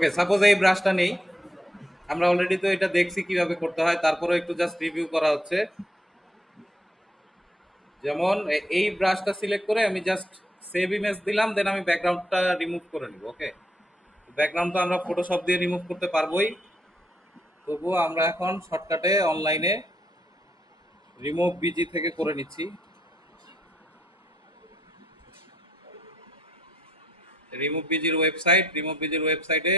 ওকে suppose এই ব্রাশটা নেই। আমরা অলরেডি তো এটা দেখছি কীভাবে করতে হয়। তারপরে একটু জাস্ট রিভিউ করা হচ্ছে। যেমন এই ব্রাশটা সিলেক্ট করে আমি জাস্ট সেভ ইমেজ দিলাম দেন আমি ব্যাকগ্রাউন্ডটা রিমুভ করে নিব ওকে ব্যাকগ্রাউন্ড তো আমরা ফটোশপ দিয়ে রিমুভ করতে পারবোই। তবুও আমরা এখন শর্টকাটে অনলাইনে রিমুভ বিজি থেকে করে নিচ্ছি। রিমুভ বিজির ওয়েবসাইট রিমুভ বিজির ওয়েবসাইটে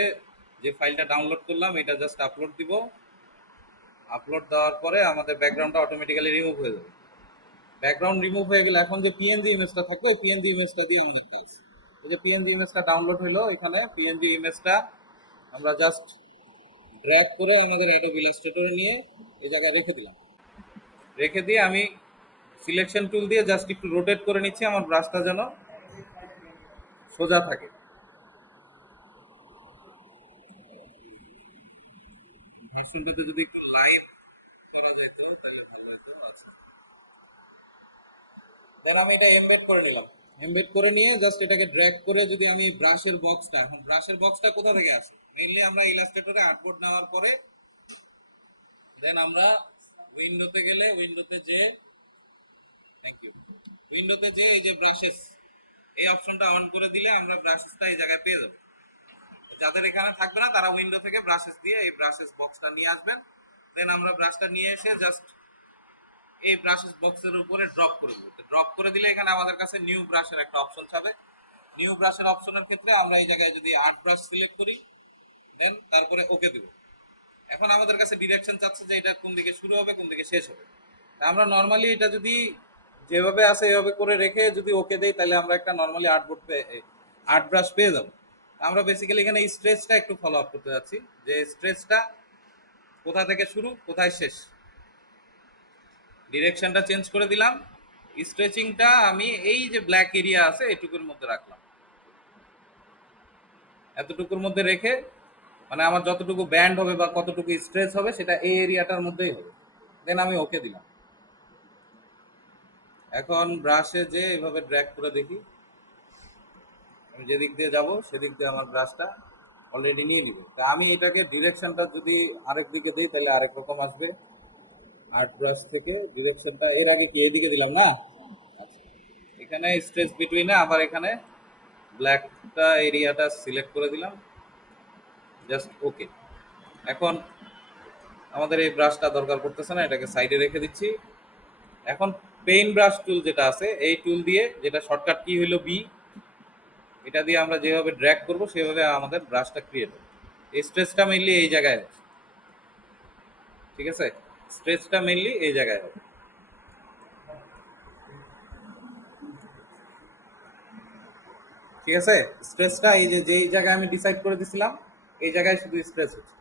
যে ফাইলটা ডাউনলোড করলাম, এটা জাস্ট আপলোড দিব। আপলোড দেওয়ার পরে আমাদের ব্যাকগ্রাউন্ডটা অটোমেটিক্যালি রিমুভ হয়ে যাবে। ব্যাকগ্রাউন্ড রিমুভ হয়ে গেলে এখন যে পিএনজি ইমেজটা থাকবে, ওই পিএনজি ইমেজটা দিয়ে আমাদের কাজ। এই যে পিএনজি ইমেজটা ডাউনলোড হলো, এখানে পিএনজি ইমেজটা আমরা জাস্ট ড্র্যাগ করে আমাদের অ্যাডোব ইলাস্ট্রেটরে নিয়ে এই জায়গায় রেখে দিলাম। রেখে দিয়ে আমি সিলেকশন টুল দিয়ে জাস্ট একটু রোটেট করে নিচ্ছি, আমার ব্রাশটা যেন সোজা থাকে। ভার্সনটাতে যদি আচ্ছা। আমি এটা এমবেড করে নিলাম। এমবেড করে নিয়ে জাস্ট এটাকে ড্র্যাগ করে যদি আমি ব্রাশের বক্সটা এখন ব্রাশের বক্সটা কোথা থেকে আসে? মেইনলি আমরা ইলাস্ট্রেটরে আর্টবোর্ড নেওয়ার পরে দেন আমরা উইন্ডোতে গেলে উইন্ডোতে যে থ্যাংক ইউ উইন্ডোতে যে এই যে ব্রাশেস এই অপশনটা অন করে দিলে আমরা ব্রাশেসটা এই জায়গায় পেয়ে যাব। যাদের এখানে থাকবে না, তারা উইন্ডো থেকে ব্রাশেস দিয়ে এই ব্রাশেস বক্সটা নিয়ে আসবেন। দেন আমরা ব্রাশটা নিয়ে এসে জাস্ট এই ব্রাশেস বক্সের উপরে ড্রপ করে দেবো। ড্রপ করে দিলে এখানে আমাদের কাছে নিউ ব্রাশের একটা অপশন পাবে নিউ ব্রাশের অপশনের ক্ষেত্রে আমরা এই জায়গায় যদি আর্ট ব্রাশ সিলেক্ট করি দেন তারপরে ওকে দেবো। এখন আমাদের কাছে ডিরেকশন চাচ্ছে যে এটা কোন দিকে শুরু হবে, কোন দিকে শেষ হবে। আমরা নর্মালি এটা যদি যেভাবে আছে, এভাবে করে রেখে যদি ওকে দেই, তাহলে আমরা একটা নর্মালি আর্ট বোর্ড পেয়ে আর্ট ব্রাশ পেয়ে যাব। আমরা বেসিক্যালি এখানে স্ট্রেচটা একটু ফলো আপ করতে যাচ্ছি। যে স্ট্রেচটা কোথা থেকে শুরু, কোথায় শেষ? ডিরেকশনটা চেঞ্জ করে দিলাম। স্ট্রেচিংটা আমি এই যে ব্ল্যাক এরিয়া আছে, এটুকুর মধ্যে রাখলাম। এতটুকুর মধ্যে রেখে মানে আমার যতটুকু ব্যান্ড হবে বা কতটুকু স্ট্রেচ হবে, সেটা এই এরিয়াটার মধ্যেই হবে। দেন আমি ওকে দিলাম। এখন ব্রাশে যে এভাবে ড্র্যাগ করে দেখি, আমি যেদিক দিয়ে যাব সেদিক দিয়ে আমার ব্রাশটা অলরেডি নিয়ে নিবে। তা আমি এটাকে ডিরেকশনটা যদি আরেক দিকে দিই, তাহলে আরেক রকম আসবে। আর্ট ব্রাশ থেকে ডিরেকশনটা এর আগে কি এইদিকে দিলাম না? আচ্ছা। এখানে স্ট্রেচ বিটুইনে আবার এখানে ব্ল্যাকটা এরিয়াটা সিলেক্ট করে দিলাম। জাস্ট ওকে এখন আমাদের এই ব্রাশটা দরকার পড়তেছে না, এটাকে সাইডে রেখে দিচ্ছি। এখন পেইন ব্রাশ টুল যেটা আছে, এই টুল দিয়ে যেটা শর্টকাট কি হলো বি এটা দিয়ে আমরা যেভাবে ড্র্যাগ করব, সেভাবে আমাদের ব্রাশটা ক্রিয়েট হবে। এই স্ট্রেচটা মেইনলি এই জায়গায় হবে। ঠিক আছে? স্ট্রেচটা মেইনলি এই জায়গায় হবে। ঠিক আছে? স্ট্রেসটা এই যে, যেই জায়গায় আমি ডিসাইড করে দিছিলাম, এই জায়গায় শুধু স্ট্রেস হচ্ছে।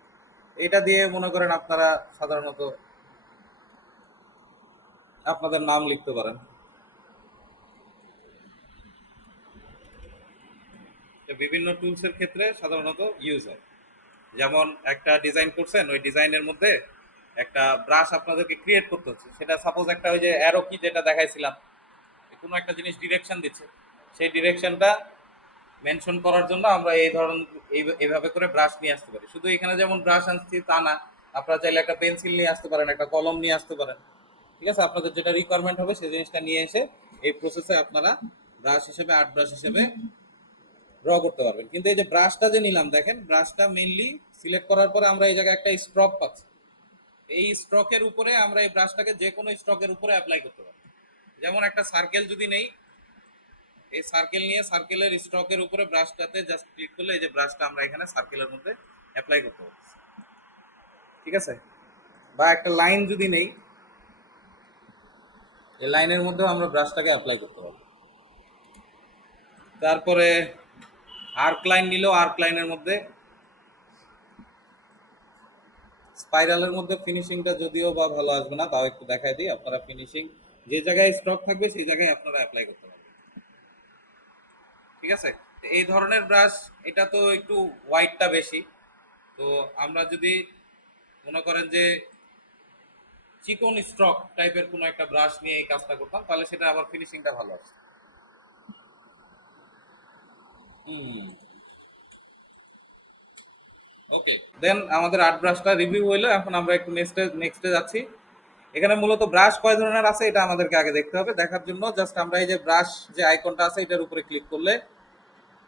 এটা দিয়ে মনে করেন আপনারা সাধারণত আপনাদের নাম লিখতে পারেন। বিভিন্ন টুলসের ক্ষেত্রে সাধারণত ইউজ হয়। যেমন একটা ডিজাইন করছেন, ওই ডিজাইনের মধ্যে একটা ব্রাশ আপনাদেরকে ক্রিয়েট করতে হচ্ছে। সেটা সাপোজ একটা ওই যে অ্যারো কি যেটা দেখাইছিলাম কোনো একটা জিনিস ডিরেকশন দিচ্ছে। সেই ডিরেকশনটা মেনশন করার জন্য আমরা এই ধরন এইভাবে করে ব্রাশ নিয়ে আসতে পারি। শুধু এখানে যেমন ব্রাশ আনছি তা না, আপনারা চাইলে একটা পেন্সিল নিয়ে আসতে পারেন, একটা কলম নিয়ে আসতে পারেন। ঠিক আছে? আপনাদের যেটা রিকোয়ারমেন্ট হবে সেই জিনিসটা নিয়ে এসে এই প্রসেসে আপনারা ব্রাশ হিসেবে আর্ট ব্রাশ হিসেবে ড্র করতে পারবেন। কিন্তু এই যে ব্রাশটা যে নিলাম, দেখেন ব্রাশটা মেইনলি সিলেক্ট করার পরে আমরা এই জায়গায় একটা স্ট্রক পাচ্ছি। এই স্ট্রকের উপরে আমরা এই ব্রাশটাকে যে কোনো স্ট্রকের উপরে অ্যাপ্লাই করতে পারি যেমন একটা সার্কেল যদি নেই, এই সার্কেল নিয়ে সার্কেলের স্ট্রকের উপরে ব্রাশটাতে জাস্ট ক্লিক করলে এই যে ব্রাশটা আমরা এখানে সার্কেলের মধ্যে অ্যাপ্লাই করতে পারি ঠিক আছে? বা একটা লাইন যদি নেই এই লাইনের মধ্যেও আমরা ব্রাশটাকে অ্যাপ্লাই করতে পারব। তারপরে আর্ক লাইন নিলেও আর্ক লাইনের মধ্যে স্পাইরালের মধ্যে ফিনিশিংটা যদিও বা ভালো আসবে না, তাও একটু দেখাই দিই, আপনারা ফিনিশিং যে জায়গায় স্টক থাকবে সেই জায়গায় আপনারা অ্যাপ্লাই করতে পারবেন। ঠিক আছে? এই ধরনের ব্রাশ এটা তো একটু হোয়াইটটা বেশি, তো আমরা যদি মনে করেন যে চিকন স্ট্রক টাইপের কোনো একটা ব্রাশ নিয়ে এই কাজটা করতাম, তাহলে সেটা আবার ফিনিশিংটা ভালো হুম। ওকে দেন আমাদের আর্ট ব্রাশটা রিভিউ হইল, এখন আমরা একটু নেক্সটে নেক্সটে যাচ্ছি। এখানে মূলত ব্রাশ কয় ধরনের আছে, এটা আমাদেরকে আগে দেখতে হবে, দেখার জন্য জাস্ট আমরা এই যে ব্রাশ যে আইকনটা আছে, এটার উপরে ক্লিক করলে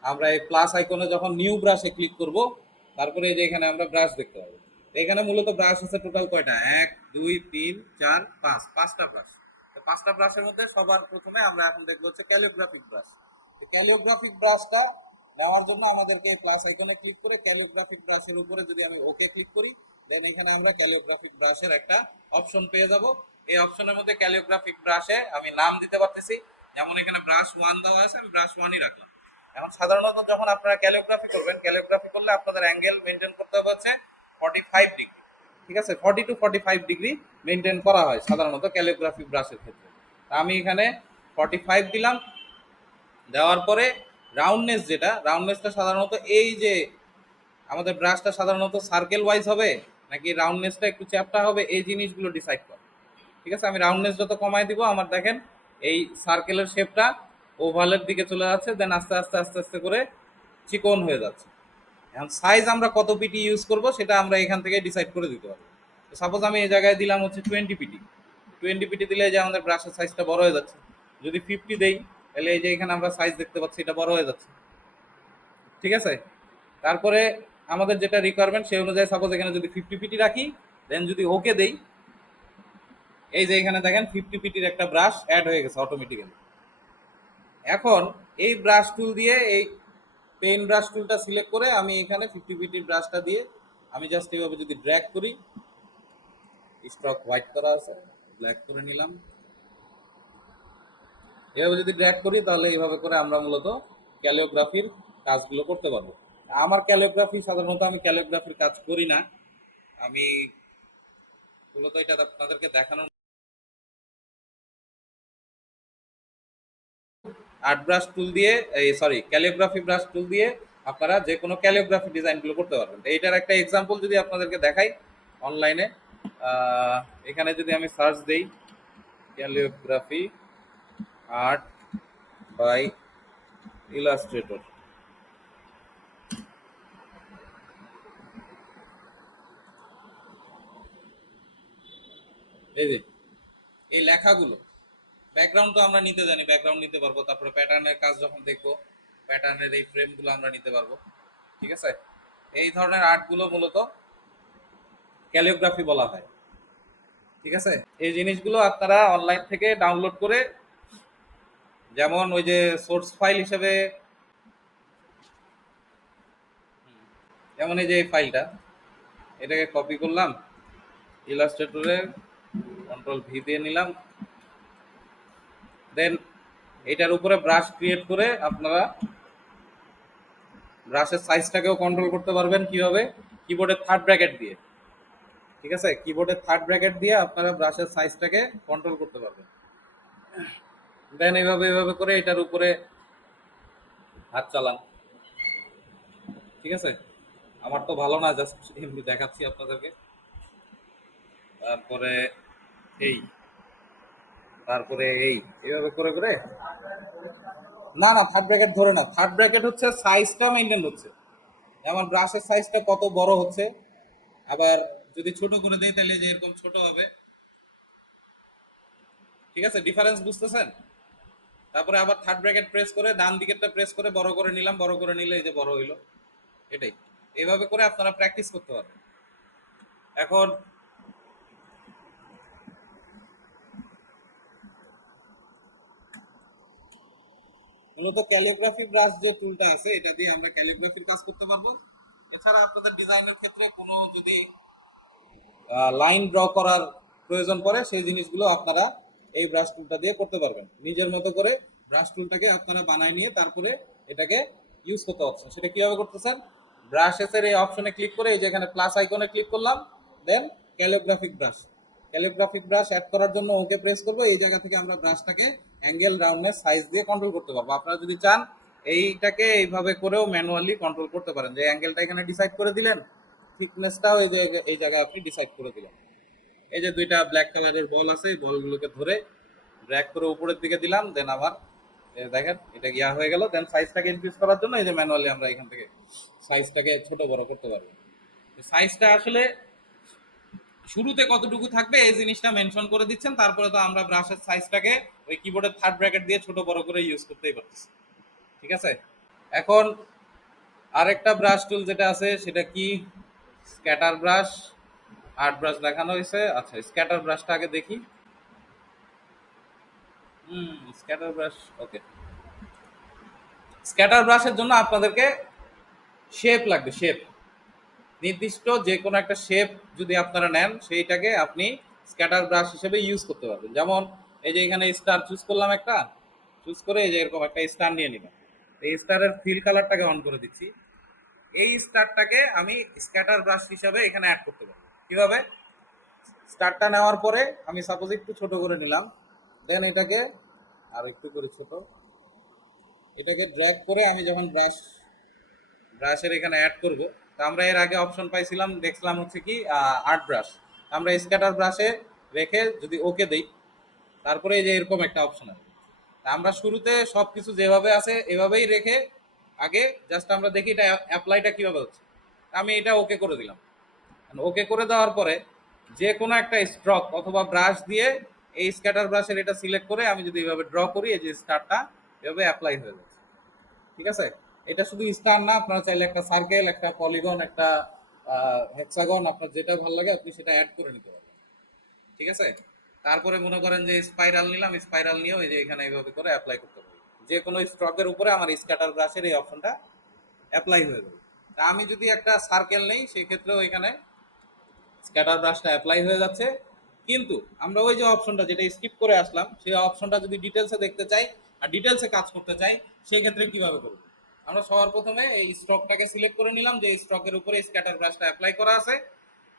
আমরা এই প্লাস আইকনে যখন নিউ ব্রাশে ক্লিক করব, তারপরে এই যে এখানে আমরা ব্রাশ দেখতে পাবো। এখানে মূলত ব্রাশ আছে টোটাল কয়টা? এক, দুই, তিন, চার, পাঁচ। পাঁচটা ব্রাশ পাঁচটা ব্রাশের মধ্যে সবার প্রথমে আমরা এখন দেখব হচ্ছে ক্যালিওগ্রাফিক ব্রাশ তো ক্যালিওগ্রাফিক ব্রাশটা নেওয়ার জন্য আমাদেরকে প্লাস আইকনে ক্লিক করে ক্যালিওগ্রাফিক ব্রাশের উপরে যদি আমি ওকে ক্লিক করি দেন এখানে আমরা ক্যালিওগ্রাফিক ব্রাশের একটা অপশন পেয়ে যাব। এই অপশনের মধ্যে ক্যালিওগ্রাফিক ব্রাশে আমি নাম দিতে পারতেছি। যেমন এখানে ব্রাশ ওয়ান দেওয়া আছে, আমি ব্রাশ ওয়ানই রাখলাম। এখন সাধারণত যখন আপনারা ক্যালিওগ্রাফি করবেন ক্যালিওগ্রাফি করলে আপনাদের অ্যাঙ্গেল মেনটেন করতে হবে হচ্ছে ফাইভ ডিগ্রি ঠিক আছে? Forty two forty five degree maintain করা হয় সাধারণত ক্যালিওগ্রাফি ব্রাশের ক্ষেত্রে। তা আমি এখানে ফর্টি ফাইভ দিলাম। দেওয়ার পরে রাউন্ডনেস যেটা রাউন্ডনেসটা সাধারণত এই যে আমাদের ব্রাশটা সাধারণত সার্কেল ওয়াইজ হবে, নাকি রাউন্ডনেসটা একটু চ্যাপটা হবে, এই জিনিসগুলো ডিসাইড করে। ঠিক আছে? আমি রাউন্ডনেস যত কমাই দিব, আমার দেখেন এই সার্কেলের শেপটা ওভালের দিকে চলে যাচ্ছে দেন আস্তে আস্তে আস্তে আস্তে করে চিকন হয়ে যাচ্ছে। সাইজ আমরা কত পিটি ইউজ করব সেটা আমরা এখান থেকে ডিসাইড করে দিতে পারব। সাপোজ আমি এই জায়গায় দিলাম হচ্ছে টোয়েন্টি পিটি টোয়েন্টি পিটি দিলে যে আমাদের ব্রাশের সাইজটা বড় হয়ে যাচ্ছে। যদি ফিফটি দেই, তাহলে এই যে এখানে আমরা সাইজ দেখতে পাচ্ছি এটা বড় হয়ে যাচ্ছে। ঠিক আছে? তারপরে আমাদের যেটা রিকোয়ারমেন্ট সেই অনুযায়ী সাপোজ এখানে যদি ফিফটি পিটি রাখি দেন যদি ওকে দেই, এই যে এখানে দেখেন ফিফটি পিটির একটা ব্রাশ অ্যাড হয়ে গেছে অটোমেটিক্যালি এখন এই ব্রাশ টুল দিয়ে এই পেন ব্রাশ টুলটা সিলেক্ট করে আমি এখানে ফিফটি ফিফটি ব্রাশটা দিয়ে আমি জাস্ট এইভাবে যদি ড্র্যাগ করি স্ট্রক হোয়াইট করা আছে ব্ল্যাক করে নিলাম। এভাবে যদি ড্র্যাগ করি, তাহলে এইভাবে করে আমরা মূলত ক্যালিওগ্রাফির কাজগুলো করতে পারব। আমার ক্যালিওগ্রাফি সাধারণত আমি ক্যালিওগ্রাফির কাজ করি না। আমি মূলত এটা আপনাদেরকে দেখানোর আর্ট ব্রাশ টুল দিয়ে, এই সরি ক্যালিওগ্রাফি ব্রাশ টুল দিয়ে আপনারা যে কোনো ক্যালিওগ্রাফি ডিজাইনগুলো করতে পারবেন। এইটার একটা এক্সাম্পল যদি আপনাদেরকে দেখাই অনলাইনে এখানে যদি আমি সার্চ দেই ক্যালিওগ্রাফি আর্ট বাই ইলাস্ট্রেটর এই যে, এই লেখাগুলো ব্যাকগ্রাউন্ড তো আমরা নিতে জানি ব্যাকগ্রাউন্ড নিতে পারব। তারপরে প্যাটার্নের কাজ যখন দেখব প্যাটার্নের এই ফ্রেমগুলো আমরা নিতে পারব। ঠিক আছে? এই ধরনের আর্টগুলো মূলত ক্যালিওগ্রাফি বলা হয়। ঠিক আছে? এই জিনিসগুলো আপনারা অনলাইন থেকে ডাউনলোড করে, যেমন ওই যে সোর্স ফাইল হিসেবে, যেমন এই যে এই ফাইলটা এটাকে কপি করলাম ইলাস্ট্রেটরে কন্ট্রোল ভি দিয়ে নিলাম দেন এটার উপরে ব্রাশ ক্রিয়েট করে আপনারা ব্রাশের সাইজটাকেও কন্ট্রোল করতে পারবেন কীভাবে? কিবোর্ডের থার্ড ব্র্যাকেট দিয়ে। ঠিক আছে? কিবোর্ডের থার্ড ব্র্যাকেট দিয়ে আপনারা ব্রাশের সাইজটাকে কন্ট্রোল করতে পারবেন। দেন এইভাবে এইভাবে করে এটার উপরে হাত চালান। ঠিক আছে? আমার তো ভালো না জাস্ট এমনি দেখাচ্ছি আপনাদেরকে। তারপরে এই। তারপরে এই এইভাবে করে করে? না না থার্ড ব্র্যাকেট ধরে না। থার্ড ব্র্যাকেট হচ্ছে সাইজটা মেনটেন হচ্ছে। যেমন ব্রাশের সাইজটা কত বড় হচ্ছে, আবার যদি ছোট করে দেই, তাহলে যে এরকম ছোট হবে। ঠিক আছে? ডিফারেন্স বুঝতেছেন? তারপরে আবার থার্ড ব্র্যাকেট প্রেস করে, ডান দিকেরটা প্রেস করে, বড় করে নিলাম, বড় করে নিলে এই যে বড় হইল। এটাই। এইভাবে করে আপনারা প্র্যাকটিস করতে পারবেন। এখন মূলত ক্যালিগ্রাফি ব্রাশ যে টুলটা আছে, এটা দিয়ে আমরা ক্যালিগ্রাফির কাজ করতে পারব। এছাড়া আপনাদের ডিজাইনের ক্ষেত্রে কোনো যদি লাইন ড্র করার প্রয়োজন পড়ে, সেই জিনিসগুলো আপনারা এই ব্রাশ টুলটা দিয়ে করতে পারবেন। নিজের মতো করে ব্রাশ টুলটাকে আপনারা বানায় নিয়ে তারপরে এটাকে ইউজ করতে পারছেন সেটা কীভাবে করতেছেন? ব্রাশেসের এই অপশনে ক্লিক করে এই যে এখানে প্লাস আইকনে ক্লিক করলাম then calligraphic brush calligraphic brush add করার জন্য ওকে প্রেস করব। এই জায়গা থেকে আমরা ব্রাশটাকে অ্যাঙ্গেল রাউন্ডনেস সাইজ দিয়ে কন্ট্রোল করতে পারব। আপনারা যদি চান, এইটাকে এইভাবে করেও ম্যানুয়ালি কন্ট্রোল করতে পারেন। যে অ্যাঙ্গেলটা এখানে ডিসাইড করে দিলেন থিকনেসটাও এই এই জায়গায় আপনি ডিসাইড করে দিলেন। এই যে দুইটা ব্ল্যাক কালারের বল আছে, এই বলগুলোকে ধরে ড্র্যাগ করে উপরের দিকে দিলাম দেন আবার দেখেন, এটা ইয়া হয়ে গেল। দেন সাইজটাকে ইনক্রিজ করার জন্য এই যে ম্যানুয়ালি আমরা এখান থেকে সাইজটাকে ছোট বড় করতে পারব। সাইজটা আসলে শুরুতে কতটুকু থাকবে এই জিনিসটা মেনশন করে দিচ্ছেন, তারপরে তো আমরা ব্রাশের সাইজটাকে ওই কিবোর্ডের থার্ড ব্র্যাকেট দিয়ে ছোট বড় করে ইউজ করতেই পারতেছি। ঠিক আছে? এখন আরেকটা ব্রাশ টুল যেটা আছে, সেটা কি? স্ক্যাটার ব্রাশ আর্ট ব্রাশ দেখানো হয়েছে। আচ্ছা স্ক্যাটার ব্রাশটা আগে দেখি। হুম স্ক্যাটার ব্রাশ ওকে স্ক্যাটার ব্রাশের জন্য আপনাদেরকে শেপ লাগবে শেপ নির্দিষ্ট যে কোনো একটা শেপ যদি আপনারা নেন, সেইটাকে আপনি স্ক্যাটার ব্রাশ হিসেবে ইউজ করতে পারবেন। যেমন এই যে এখানে স্টার চুজ করলাম একটা চুজ করে এই যে এরকম একটা স্টার নিয়ে নিলাম। এই স্টারের ফিল কালারটাকে অন করে দিচ্ছি। এই স্টারটাকে আমি স্ক্যাটার ব্রাশ হিসাবে এখানে অ্যাড করতে পারব। কীভাবে? স্টারটা নেওয়ার পরে আমি সাপোজ একটু ছোট করে নিলাম। দেন এটাকে আর একটু করে ছোট। এটাকে ড্রপ করে আমি যখন ব্রাশ ব্রাশের এখানে অ্যাড করব আমরা এর আগে অপশন পাইছিলাম, দেখছিলাম হচ্ছে কি আর্ট ব্রাশ আমরা স্ক্যাটার ব্রাশে রেখে যদি ওকে দেই, তারপরে এই যে এরকম একটা অপশন আছে। আমরা শুরুতে সব কিছু যেভাবে আছে, এভাবেই রেখে আগে জাস্ট আমরা দেখি এটা অ্যাপ্লাইটা কীভাবে হচ্ছে। আমি এটা ওকে করে দিলাম। ওকে করে দেওয়ার পরে যে কোনো একটা স্ট্রক অথবা ব্রাশ দিয়ে এই স্ক্যাটার ব্রাশের এটা সিলেক্ট করে আমি যদি এভাবে ড্র করি, এই যে স্টারটা এভাবে অ্যাপ্লাই হয়ে যাচ্ছে। ঠিক আছে? এটা শুধু স্টার না, আপনারা চাইলে একটা সার্কেল একটা পলিগন একটা হেক্সাগন আপনার যেটা ভালো লাগে, আপনি সেটা অ্যাড করে নিতে পারবেন। ঠিক আছে? তারপরে মনে করেন যে স্পাইরাল নিলাম স্পাইরাল নিয়েও এই যে এখানে এইভাবে করে অ্যাপ্লাই করতে পারব যে কোনো স্ট্রকের উপরে আমার স্ক্যাটার ব্রাশের এই অপশনটা অ্যাপ্লাই হয়ে যাবে। তা আমি যদি একটা সার্কেল নেই সেই ক্ষেত্রেও এখানে স্ক্যাটার ব্রাশটা অ্যাপ্লাই হয়ে যাচ্ছে। কিন্তু আমরা ওই যে অপশনটা যেটা স্কিপ করে আসলাম, সেই অপশনটা যদি ডিটেলসে দেখতে চাই, আর ডিটেলসে কাজ করতে চাই সেই ক্ষেত্রে কীভাবে করব? আমরা সবার প্রথমে এই স্টকটাকে সিলেক্ট করে নিলাম যে স্টকের উপরে স্ক্যাটার ব্রাশটা অ্যাপ্লাই করা আছে।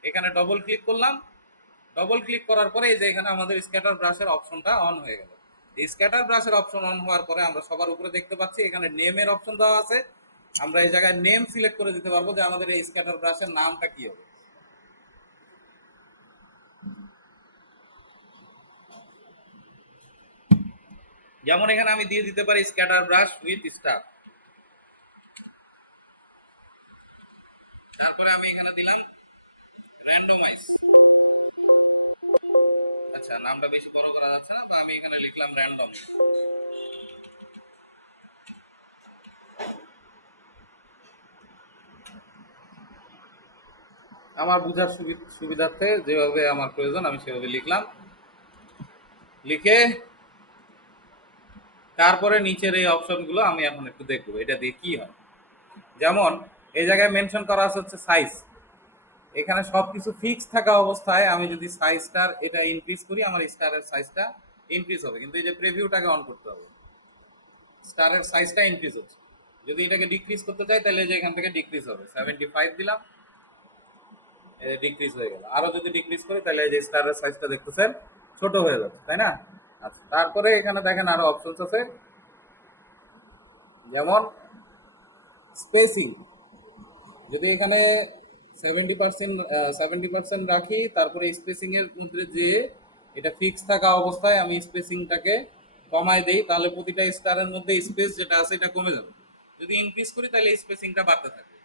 এখানে ডবল ক্লিক করলাম। ডবল ক্লিক করার পরে এই যে এখানে আমাদের স্ক্যাটার ব্রাশের অপশনটা অন হয়ে গেল। এই স্ক্যাটার ব্রাশের অপশন অন হওয়ার পরে আমরা সবার উপরে দেখতে পাচ্ছি, এখানে নেমের অপশন দেওয়া আছে। আমরা এই জায়গায় নেম সিলেক্ট করে দিতে পারব যে আমাদের এই স্ক্যাটার ব্রাশের নামটা কি হবে। যেমন এখানে আমি দিয়ে দিতে পারি স্ক্যাটার ব্রাশ উইথ স্টার তারপরে আমি এখানে দিলাম র্যান্ডমাইজ আচ্ছা নামটা বেশি বড় করা যাচ্ছে না বা আমি এখানে লিখলাম র্যান্ডম আমার বোঝার সুবি- সুবিধার্থে যেভাবে আমার প্রয়োজন, আমি সেভাবে লিখলাম। লিখে তারপরে নিচের এই অপশনগুলো আমি এখন একটু দেখব, এটা দিয়ে কি হয়। যেমন এই জায়গায় মেনশন করা আছে হচ্ছে সাইজ এখানে সবকিছু ফিক্স থাকা অবস্থায় আমি যদি সাইজটার এটা ইনক্রিজ করি, আমার স্টারের সাইজটা ইনক্রিজ হবে। কিন্তু এই যে প্রিভিউটাকে অন করতে হবে। স্টারের সাইজটা ইনক্রিজ হচ্ছে। যদি এটাকে ডিক্রিজ করতে চাই, তাহলে যে এখান থেকে ডিক্রিজ হবে। সেভেন্টি ফাইভ দিলাম ডিক্রিজ হয়ে গেল। আরও যদি ডিক্রিজ করি, তাহলে যে স্টারের সাইজটা দেখতেছেন, ছোট হয়ে যাচ্ছে, তাই না? আচ্ছা তারপরে এখানে দেখেন আরও অপশনস আছে। যেমন স্পেসিং যদি এখানে সেভেন্টি পার্সেন্ট সেভেন্টি পার্সেন্ট রাখি, তারপরে স্পেসিং এর মধ্যে যে এটা ফিক্স থাকা অবস্থায় আমি স্পেসিংটাকে কমায় দেই, তাহলে প্রতিটা স্টারের মধ্যে স্পেস যেটা আছে এটা কমে যাবে। যদি ইনক্রিজ করি, তাহলে স্পেসিংটা বাড়তে থাকবে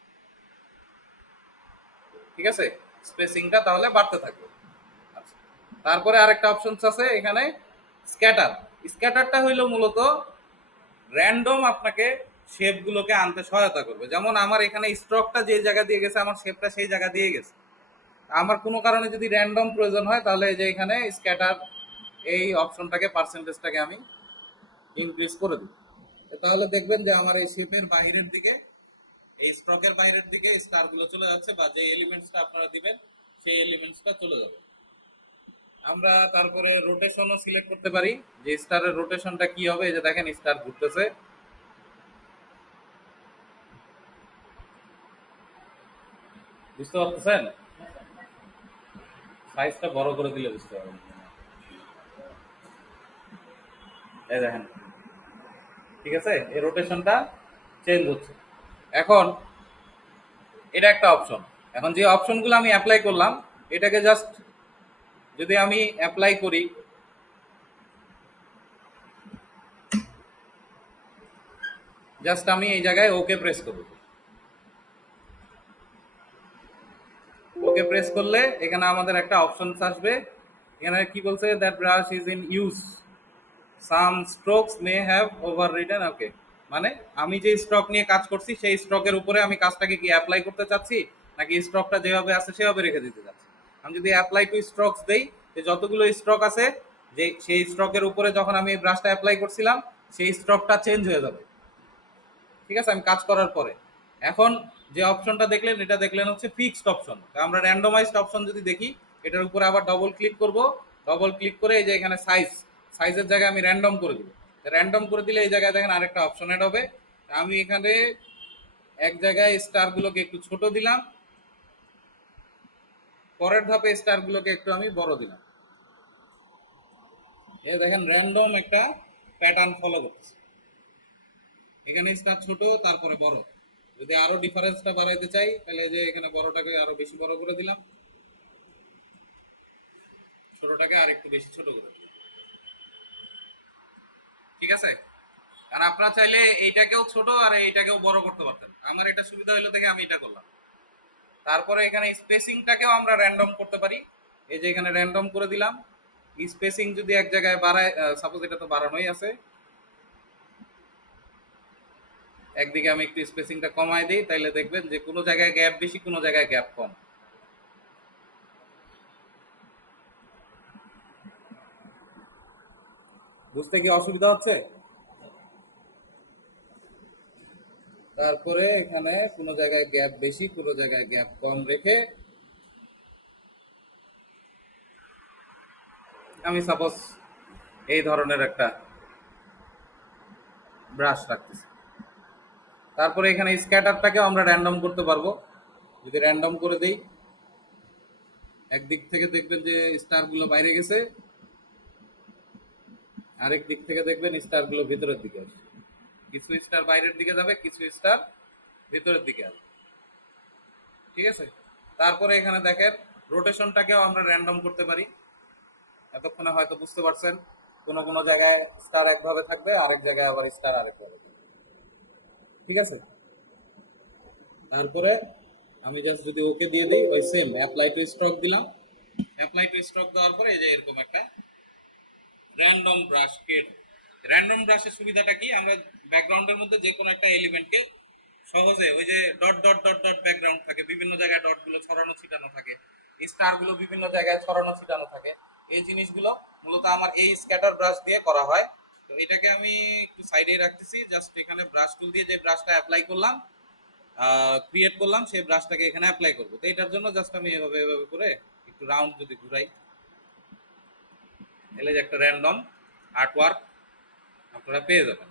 ঠিক আছে? স্পেসিংটা তাহলে বাড়তে থাকবে। আচ্ছা। তারপরে আরেকটা অপশনস আছে এখানে স্ক্যাটার স্ক্যাটারটা হইল মূলত র্যান্ডম আপনাকে শেপগুলোকে আনতে সহায়তা করবে। যেমন আমার এখানে স্ট্রকটা যে জায়গা দিয়ে গেছে, আমার শেপটা সেই জায়গা দিয়ে গেছে। আমার কোনো কারণে যদি র্যান্ডম প্রয়োজন হয়, তাহলে যে এখানে স্ক্যাটার এই অপশনটাকে পার্সেন্টেজটাকে আমি ইনক্রিজ করে দিই। তাহলে দেখবেন যে আমার এই শেপের বাইরের দিকে, এই স্ট্রকের বাইরের দিকে স্টারগুলো চলে যাচ্ছে বা যে এলিমেন্টসটা আপনারা দিবেন, সেই এলিমেন্টসটা চলে যাবে। আমরা তারপরে রোটেশনও সিলেক্ট করতে পারি। যে স্টারের রোটেশনটা কি হবে, এই যে দেখেন স্টার ঘুরতেছে। বুঝতে পারতেছেন? সাইজটা বড় করে দিলে বুঝতে পারবেন। এই দেখেন। ঠিক আছে? এই রোটেশনটা চেঞ্জ হচ্ছে। এখন, এটা একটা অপশন এখন যে অপশনগুলো আমি অ্যাপ্লাই করলাম, এটাকে জাস্ট যদি আমি অ্যাপ্লাই করি জাস্ট আমি এই জায়গায় ওকে প্রেস করব ওকে প্রেস করলে এখানে আমাদের একটা অপশন আসবে। এখানে কি বলছে? That brush is in use some strokes may have overwritten okay মানে আমি যে স্টক নিয়ে কাজ করছি, সেই স্ট্রকের উপরে আমি কাজটাকে কি অ্যাপ্লাই করতে চাচ্ছি? নাকি স্টকটা যেভাবে আছে, সেভাবে রেখে দিতে চাচ্ছি? আমি যদি অ্যাপ্লাই টু স্ট্রকস দেই, যে যতগুলো স্টক আছে, যে সেই স্ট্রকের উপরে যখন আমি ব্রাশটা অ্যাপ্লাই করছিলাম, সেই স্টকটা চেঞ্জ হয়ে যাবে। ঠিক আছে? আমি কাজ করার পরে। এখন যে অপশনটা দেখলেন, এটা দেখলেন হচ্ছে ফিক্সড অপশন আমরা র্যান্ডমাইজড অপশন যদি দেখি, এটার উপরে আবার ডবল ক্লিক করব। ডবল ক্লিক করে এই যে এখানে সাইজ সাইজের জায়গায় আমি র্যান্ডম করে দিব। র্যান্ডম করে দিলে এই জায়গায় দেখেন আরেকটা অপশন অ্যাড হবে। আমি এখানে এক জায়গায় স্টারগুলোকে একটু ছোট দিলাম। পরের ধাপে স্টারগুলোকে একটু আমি বড় দিলাম। এ দেখেন র্যান্ডম একটা প্যাটার্ন ফলো করতেছে। এখানে স্টার ছোট, তারপরে বড়। যদি আরও ডিফারেন্সটা বাড়াইতে চাই, তাহলে যে এখানে বড়টাকে আরও বেশি বড় করে দিলাম। ছোটটাকে আর একটু বেশি ছোট করে ঠিক আছে? আর আপনারা চাইলে এইটাকেও ছোট আর এইটাকেও বড় করতে পারতেন। আমার এটা সুবিধা হলো দেখে আমি এটা করলাম। তারপরে এখানে স্পেসিংটাকেও আমরা র্যান্ডম করতে পারি। এই যে এখানে র্যান্ডম করে দিলাম। স্পেসিং যদি এক জায়গায় বাড়ায় সাপোজ এটা তো বাড়ানোই আছে। একদিকে আমি একটু স্পেসিংটা কমাই দিই, তাইলে দেখবেন যে কোনো জায়গায় গ্যাপ বেশি, কোনো জায়গায় গ্যাপ কম। বুঝতে কি অসুবিধা হচ্ছে? তারপরে এখানে কোনো জায়গায় গ্যাপ বেশি, কোনো জায়গায় গ্যাপ কম রেখে আমি সাপোজ এই ধরনের একটা ব্রাশ রাখতেছি। তারপরে এখানে স্ক্যাটারটাকেও আমরা র্যান্ডম করতে পারব। যদি র্যান্ডম করে দেই, একদিক থেকে দেখবেন যে স্টারগুলো বাইরে গেছে, আরেক দিক থেকে দেখবেন স্টারগুলো ভিতরের দিকে আসছে। কিছু স্টার বাইরের দিকে যাবে, কিছু স্টার ভিতরের দিকে আসবে। ঠিক আছে? তারপরে এখানে দেখেন রোটেশনটাকেও আমরা র্যান্ডম করতে পারি। এতক্ষণে হয়তো বুঝতে পারছেন, কোনো কোনো জায়গায় স্টার একভাবে থাকবে, আরেক জায়গায় আবার স্টার আরেকভাবে থাকবে। ঠিক আছে? তারপরে আমি জাস্ট যদি ওকে দিয়ে দিই, ওই সেম অ্যাপ্লাই টু স্ট্রোক দিলাম। অ্যাপ্লাই টু স্ট্রোক দেওয়ার পরে এই যে এরকম একটা র্যান্ডম ব্রাশ ক্রিয়েট র্যান্ডম ব্রাশের সুবিধাটা কি? আমরা ব্যাকগ্রাউন্ডের মধ্যে যে কোনো একটা এলিমেন্টকে সহজে ওই যে dot dot dot dot background থাকে, বিভিন্ন জায়গায় ডটগুলো ছড়ানো, ছিটানো থাকে স্টারগুলো বিভিন্ন জায়গায় ছড়ানো, ছিটানো থাকে। এই জিনিসগুলো মূলত আমার এই স্ক্যাটার ব্রাশ দিয়ে করা হয়। তো এটাকে আমি একটু সাইডে রাখতেছি জাস্ট এখানে ব্রাশ টুল দিয়ে যে ব্রাশটা অ্যাপ্লাই করলাম ক্রিয়েট করলাম, সেই ব্রাশটাকে এখানে অ্যাপ্লাই করব। তো এটার জন্য জাস্ট আমি এভাবে এভাবে করে একটু রাউন্ড যদি ঘুরাই। এলে যে একটা র্যান্ডম আর্টওয়ার্ক আপনারা পেয়ে যাবেন।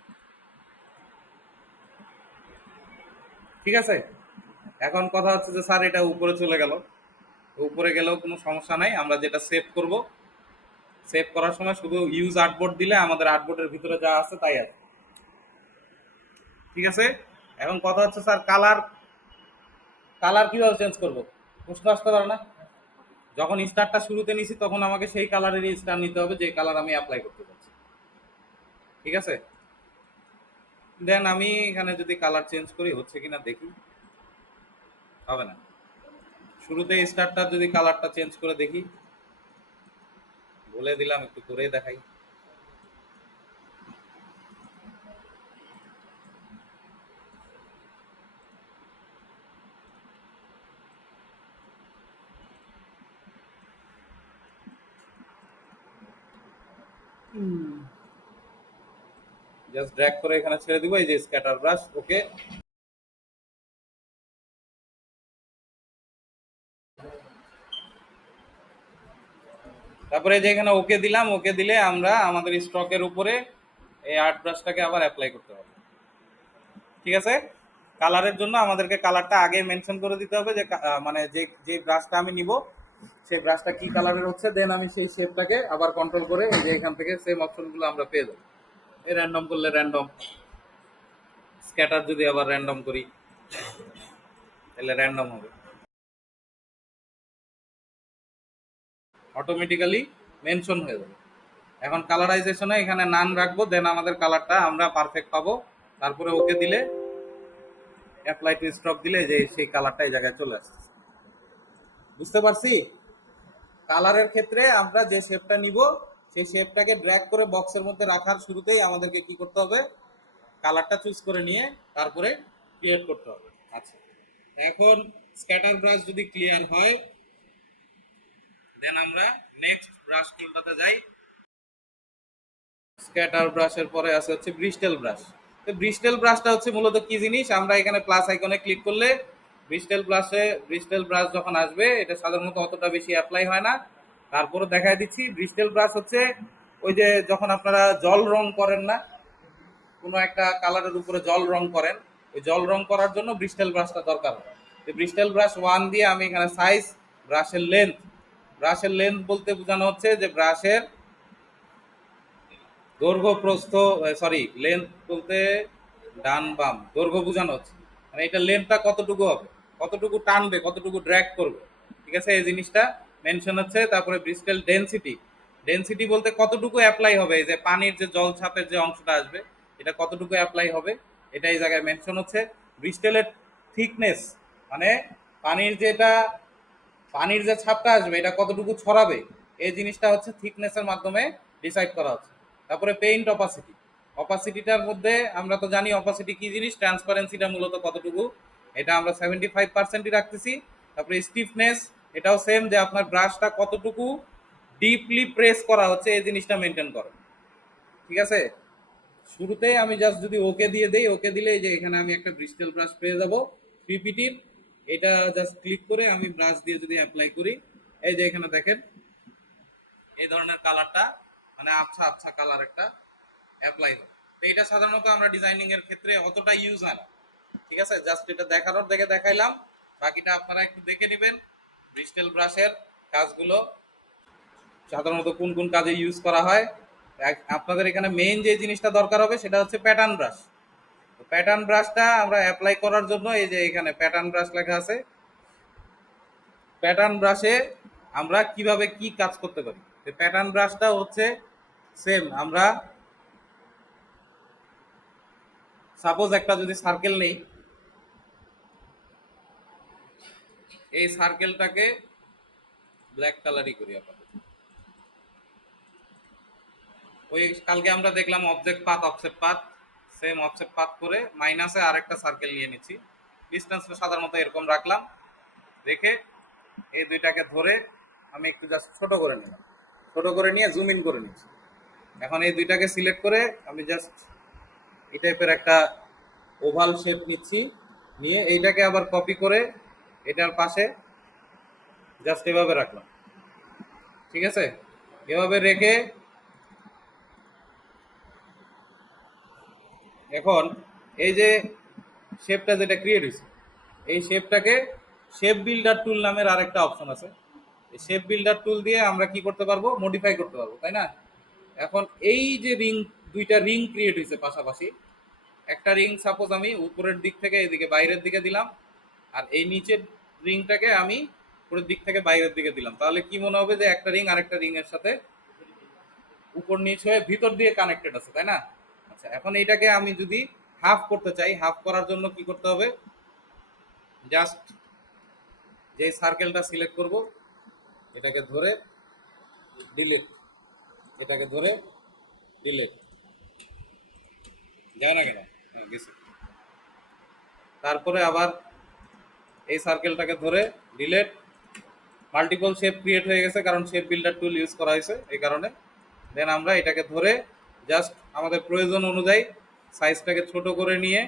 ঠিক আছে? এখন কথা হচ্ছে যে, স্যার, এটা উপরে চলে গেল। উপরে গেলেও কোনো সমস্যা নাই, আমরা যেটা সেভ করব সেভ করার সময় শুধু ইউজ আর্টবোর্ড দিলে আমাদের আর্টবোর্ডের ভিতরে যা আছে তাই আছে। ঠিক আছে? এখন কথা হচ্ছে স্যার কালার কালার কীভাবে চেঞ্জ করব? প্রশ্ন আসতে পারে না? যখন স্টারটা শুরুতে নিছি, তখন আমাকে সেই কালারেরই স্টার নিতে হবে, যে কালার আমি অ্যাপ্লাই করতে চাচ্ছি। ঠিক আছে? দেন আমি এখানে যদি কালার চেঞ্জ করি, হচ্ছে কিনা দেখি। হবে না। শুরুতে স্টারটা যদি কালারটা চেঞ্জ করে দেখি। বলে দিলাম একটু করে দেখাই জাস্ট ড্র্যাগ করে এখানে ছেড়ে দিব এই যে স্ক্যাটার ব্রাশ ওকে তারপরে যে এখানে ওকে দিলাম, ওকে দিলে আমরা আমাদের স্টকের উপরে এই আর্ট ব্রাশটাকে আবার অ্যাপ্লাই করতে হবে। ঠিক আছে? কালারের জন্য আমাদেরকে কালারটা আগে মেনশন করে দিতে হবে যে মানে যে যে ব্রাশটা আমি নিব, সেই ব্রাশটা কি কালারের হচ্ছে দেন আমি সেই শেপটাকে আবার কন্ট্রোল করে এই যে এখান থেকে সেম অপশনগুলো আমরা পেয়ে যাব। এই র্যান্ডম করলে র্যান্ডম স্ক্যাটার যদি আবার র্যান্ডম করি, তাহলে র্যান্ডম হবে। অটোমেটিক্যালি মেনশন হয়ে যাবে। এখন কালারাইজেশনে এখানে নান রাখব দেন আমাদের কালারটা আমরা পারফেক্ট পাবো। তারপরে ওকে দিলে অ্যাপ্লাই টু স্টক দিলে যে সেই কালারটা এই জায়গায় চলে আসছে। বুঝতে পারছি? কালারের ক্ষেত্রে আমরা যে শেপটা নিব, সেই শেপটাকে ড্র্যাগ করে বক্সের মধ্যে রাখার শুরুতেই আমাদেরকে কি করতে হবে? কালারটা চুজ করে নিয়ে তারপরে ক্রিয়েট করতে হবে। আচ্ছা। এখন স্ক্যাটার ব্রাশ যদি ক্লিয়ার হয় দেন আমরা নেক্সট ব্রাশ টুলটাতে যাই। স্ক্যাটার ব্রাশের পরে আছে হচ্ছে ব্রিস্টেল ব্রাশ তো ব্রিস্টেল ব্রাশটা হচ্ছে মূলত কি জিনিস? আমরা এখানে প্লাস আইকনে ক্লিক করলে ব্রিস্টেল ব্রাশে ব্রিস্টেল ব্রাশ যখন আসবে, এটা সাধারণত অতটা বেশি অ্যাপ্লাই হয় না। তারপরে দেখায় দিচ্ছি ব্রিস্টেল ব্রাশ হচ্ছে ওই যে যখন আপনারা জল রং করেন না, কোনো একটা কালারের উপরে জল রং করেন, ওই জল রং করার জন্য ব্রিস্টেল ব্রাশটা দরকার। ব্রিস্টেল ব্রাশ ওয়ান দিয়ে আমি এখানে সাইজ ব্রাশের লেন্থ ব্রাশের লেন্থ বলতে বোঝানো হচ্ছে যে ব্রাশের দৈর্ঘ্য প্রস্থ সরি লেন্থ বলতে ডান বাম, দৈর্ঘ্য বোঝানো হচ্ছে। মানে এটা লেন্থটা কতটুকু হবে? কতটুকু টানবে, কতটুকু ড্র্যাগ করবে? ঠিক আছে, এই জিনিসটা মেনশন হচ্ছে। তারপরে ব্রিস্টেল ডেনসিটি ডেন্সিটি বলতে কতটুকু অ্যাপ্লাই হবে? যে পানির যে জল ছাপের যে অংশটা আসবে, এটা কতটুকু অ্যাপ্লাই হবে? এটা এই জায়গায় মেনশন হচ্ছে। ব্রিস্টেলের থিকনেস মানে পানির যেটা পানির যে ছাপটা আসবে, এটা কতটুকু ছড়াবে, এই জিনিসটা হচ্ছে থিকনেসের মাধ্যমে ডিসাইড করা হচ্ছে। তারপরে পেইন্ট অপাসিটি অপাসিটিটার মধ্যে আমরা তো জানি অপাসিটি কি জিনিস ট্রান্সপারেন্সিটা মূলত কতটুকু, এটা আমরা সেভেন্টি ফাইভ পার্সেন্টই রাখতেছি। তারপরে স্টিফনেস এটাও সেম যে আপনার ব্রাশটা কতটুকু ডিপলি প্রেস করা হচ্ছে, এই জিনিসটা মেনটেন করে। ঠিক আছে? শুরুতেই আমি জাস্ট যদি ওকে দিয়ে দেই, ওকে দিলে যে এখানে আমি একটা ব্রিস্টেল ব্রাশ পেয়ে যাব থ্রি পিটির এটা জাস্ট ক্লিক করে আমি ব্রাশ দিয়ে যদি অ্যাপ্লাই করি, এই যে এখানে দেখেন, এই ধরনের কালারটা মানে আচ্ছা আচ্ছা কালার একটা অ্যাপ্লাই হবে তো এটা সাধারণত আমরা ডিজাইনিং এর ক্ষেত্রে অতটা ইউজ হয় না। ঠিক আছে? জাস্ট এটা দেখানোর দেখে দেখাইলাম। বাকিটা আপনারা একটু দেখে নেবেন ব্রিস্টেল ব্রাশের কাজগুলো। সাধারণত কোন কোন কাজে ইউজ করা হয়? আপনাদের এখানে মেইন যে জিনিসটা দরকার হবে সেটা হচ্ছে প্যাটার্ন ব্রাশ প্যাটার্ন ব্রাশটা আমরা অ্যাপ্লাই করার জন্য এই যে এখানে প্যাটার্ন ব্রাশ লেখা আছে। প্যাটার্ন ব্রাশে আমরা কীভাবে কি কাজ করতে পারি? প্যাটার্ন ব্রাশটা হচ্ছে সেম আমরা সাপোজ একটা যদি সার্কেল নেই, এই সার্কেলটাকে ব্ল্যাক কালারই করি আপাতত। ওই কালকে আমরা দেখলাম object path offset path same offset path করে মাইনাসে আরেকটা সার্কেল নিয়ে নিচ্ছি। ডিস্টেন্সটা সাধারণত এরকম রাখলাম। রেখে এই দুইটাকে ধরে আমি একটু জাস্ট ছোট করে নিলাম। ছোট করে নিয়ে জুম ইন করে নিচ্ছি। এখন এই দুইটাকে সিলেক্ট করে আমি জাস্ট এই টাইপের একটা ওভাল শেপ নিচ্ছি। নিয়ে এইটাকে আবার কপি করে এটার পাশে জাস্ট এভাবে রাখলাম। ঠিক আছে? এভাবে রেখে এখন এই যে শেপটা যেটা ক্রিয়েট হয়েছে, এই শেপটাকে শেপ বিল্ডার টুল নামের আরেকটা অপশন আছে। এই শেপ বিল্ডার টুল দিয়ে আমরা কি করতে পারব? মডিফাই করতে পারব, তাই না? এখন এই যে রিং দুইটা রিং ক্রিয়েট হয়েছে পাশাপাশি, একটা রিং সাপোজ আমি উপরের দিক থেকে এদিকে বাইরের দিকে দিলাম, আর এই নিচের রিংটাকে আমি উপরের দিক থেকে বাইরের দিকে দিলাম। তাহলে কি মনে হবে যে একটা রিং আরেকটা রিং এর সাথে উপর নিচ হয়ে ভিতর দিয়ে কানেক্টেড আছে, তাই না? আচ্ছা এখন এটাকে আমি যদি হাফ করতে চাই হাফ করার জন্য কি করতে হবে? জাস্ট যে সার্কেলটা সিলেক্ট করব, এটাকে ধরে ডিলিট এটাকে ধরে ডিলিট যায় না কেন? হ্যাঁ গেছি। তারপরে আবার এই সার্কেলটাকে ধরে ডিলেট মাল্টিপল শেপ ক্রিয়েট হয়ে গেছে, কারণ শেপ বিল্ডার টুল ইউজ করা হয়েছে, এই কারণে। দেন আমরা এটাকে ধরে জাস্ট আমাদের প্রয়োজন অনুযায়ী সাইজটাকে ছোট করে নিয়ে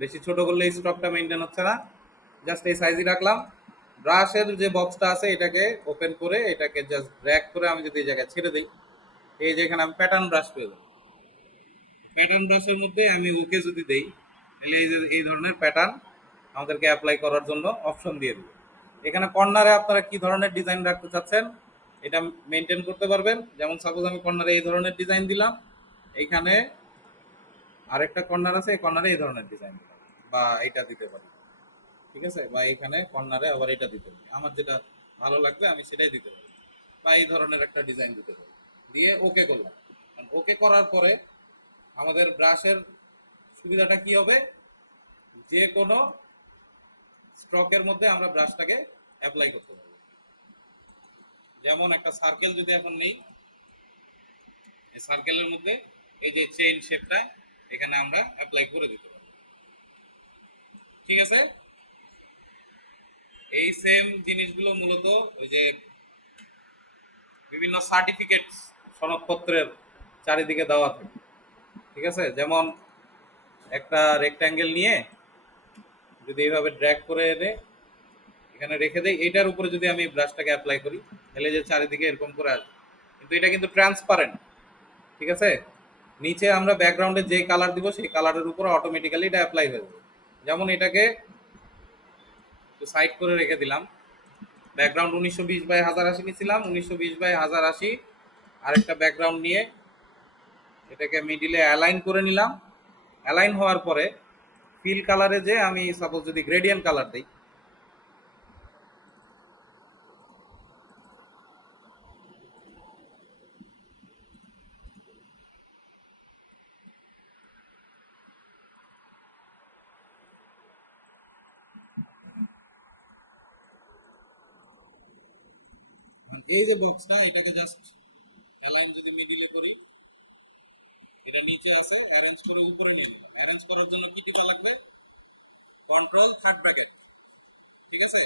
বেশি ছোট করলে স্টকটা মেনটেন হচ্ছে না। জাস্ট এই সাইজই রাখলাম। ব্রাশের যে বক্সটা আছে, এটাকে ওপেন করে এটাকে জাস্ট ড্র্যাগ করে আমি যদি এই জায়গায় ছেড়ে দিই, এই যে এখানে আমি প্যাটার্ন ব্রাশ পেয়ে যাব। প্যাটার্ন ব্রাশের মধ্যে আমি ওকে যদি দেই, তাহলে এই যে এই ধরনের প্যাটার্ন আমাদেরকে অ্যাপ্লাই করার জন্য অপশন দিয়ে দেবে। এখানে কর্নারে আপনারা কি ধরনের ডিজাইন রাখতে চাচ্ছেন? এটা মেনটেন করতে পারবেন। যেমন সাপোজ আমি কর্নারে এই ধরনের ডিজাইন দিলাম, এইখানে আরেকটা কর্নার আছে, এই কর্নারে এই ধরনের ডিজাইন দিলাম, বা এটা দিতে পারি। ঠিক আছে? বা এখানে কর্নারে আবার এটা দিতে পারি। আমার যেটা ভালো লাগবে, আমি সেটাই দিতে পারি। বা এই ধরনের একটা ডিজাইন দিতে পারি। দিয়ে ওকে করলাম। ওকে করার পরে আমাদের ব্রাশের সুবিধাটা কি হবে? যে কোনো স্ট্রোকের মধ্যে আমরা ব্রাশটাকে অ্যাপ্লাই করতে পারব। যেমন একটা সার্কেল যদি এখন নেই, এই সার্কেলের মধ্যে এই যে চেইন শেপটা এখানে আমরা অ্যাপ্লাই করে দিতে পারি ঠিক আছে? এই সেম জিনিসগুলো মূলত ওই যে বিভিন্ন সার্টিফিকেট সনদপত্রের চারিদিকে দেওয়া থাকে। ঠিক আছে? যেমন একটা রেক্ট্যাঙ্গেল নিয়ে যদি এইভাবে ড্র্যাগ করে এনে এখানে রেখে দেয় এটার উপরে যদি আমি ব্রাশটাকে অ্যাপ্লাই করি তাহলে যে চারিদিকে এরকম করে আসবে। কিন্তু এটা কিন্তু ট্রান্সপারেন্ট ঠিক আছে? নিচে আমরা ব্যাকগ্রাউন্ডে যে কালার দিব, সেই কালারের উপর অটোমেটিক্যালি এটা অ্যাপ্লাই হয়ে যাবে। যেমন এটাকে সাইড করে রেখে দিলাম। ব্যাকগ্রাউন্ড উনিশশো বিশ বাই হাজার আশি নিয়েছিলাম, উনিশশো বিশ বাই হাজার আশি। আরেকটা ব্যাকগ্রাউন্ড নিয়ে এটাকে মিডিলে অ্যালাইন করে নিলাম। অ্যালাইন হওয়ার পরে ফিল কালারে যে আমি সাপোজ যদি গ্রেডিয়েন্ট কালার দিই এই যে বক্সটা এটাকে জাস্ট অ্যালাইন যদি মিডিলে করি, এটা নিচে আছে অ্যারেঞ্জ করে উপরে নিয়ে নিলাম। অ্যারেঞ্জ করার জন্য কি টিপা লাগবে? কন্ট্রোল থার্ড ব্র্যাকেট ঠিক আছে?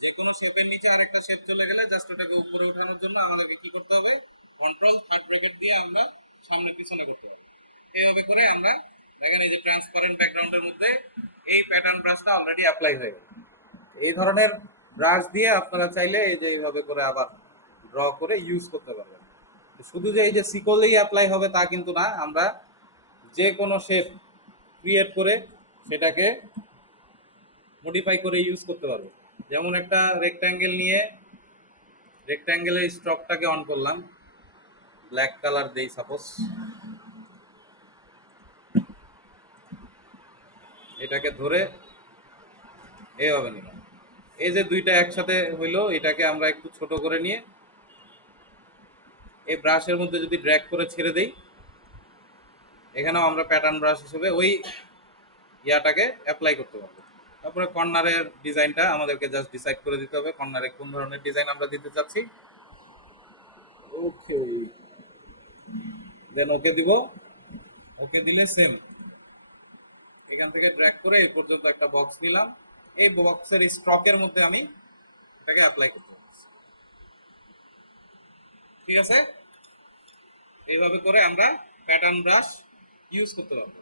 যে কোনো শেপের নিচে আরেকটা শেপ চলে গেলে জাস্ট ওটাকে উপরে ওঠানোর জন্য আমাদেরকে কি করতে হবে? কন্ট্রোল থার্ড ব্র্যাকেট দিয়ে আমরা সামনে পিছনে করতে হবে। এইভাবে করে আমরা দেখেন এই যে ট্রান্সপারেন্ট ব্যাকগ্রাউন্ডের মধ্যে এই প্যাটার্ন ব্রাশটা অলরেডি অ্যাপ্লাই হয়ে গেল। এই ধরনের ব্রাশ দিয়ে আপনারা চাইলে এই যে এইভাবে করে আবার ড্র করে ইউজ করতে পারবেন। শুধু যে এই যে সিকলেই অ্যাপ্লাই হবে তা কিন্তু না, আমরা যে কোনো শেপ ক্রিয়েট করে সেটাকে মডিফাই করে ইউজ করতে পারব। যেমন একটা রেক্ট্যাঙ্গেল নিয়ে রেক্ট্যাঙ্গেলের স্ট্রকটাকে অন করলাম। ব্ল্যাক কালার দেই সাপোজ এটাকে ধরে এইভাবে নিলাম। এই যে দুইটা একসাথে হইল, এটাকে আমরা একটু ছোট করে নিয়ে এই ব্রাশের মধ্যে যদি ড্র্যাগ করে ছেড়ে দেই, এখানেও আমরা প্যাটার্ন ব্রাশ হিসেবে ওই ইয়াটাকে অ্যাপ্লাই করতে পারব। তারপরে কর্নারের ডিজাইনটা আমাদেরকে জাস্ট ডিসাইড করে দিতে হবে কর্নারে কোন ধরনের ডিজাইন আমরা দিতে চাচ্ছি। ওকে দেন ওকে দিব। ওকে দিলে সেম এখান থেকে ড্র্যাগ করে এই পর্যন্ত একটা বক্স নিলাম। এই বক্সের স্ট্রকের মধ্যে আমি এটাকে অ্যাপ্লাই করতে ঠিক আছে? এইভাবে করে আমরা প্যাটার্ন ব্রাশ ইউজ করতে পারব।